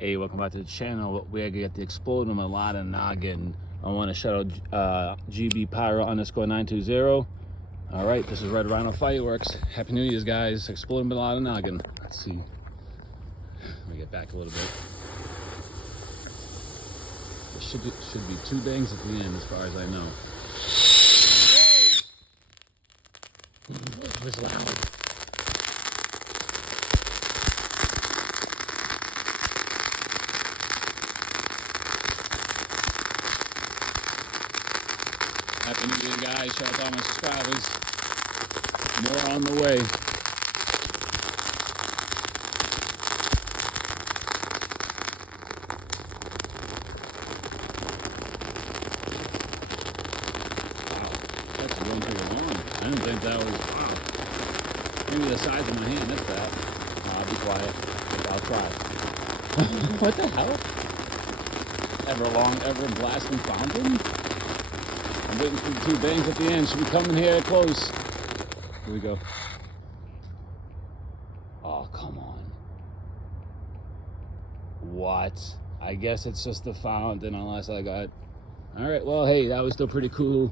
Hey, welcome back to the channel. We're gonna get the exploding with Laden noggin. I want to shout out GB Pyro _920. All right, this is Red Rhino Fireworks. Happy New Year's, guys. Exploding with Laden noggin. Let's see. Let me get back a little bit. There should be 2 bangs at the end, as far as I know. Whoa! It was loud. Happy New Year, guys. Shout out to all my subscribers. More on the way. Wow, that's going pretty long. I didn't think that was, wow. Maybe the size of my hand, if that. I'll be quiet. I'll try. What the hell? Ever blasting fountain? I'm waiting for the 2 bangs at the end. Should be coming here close. Here we go. Oh, come on. What? I guess it's just the fountain unless I got... All right, well, hey, that was still pretty cool.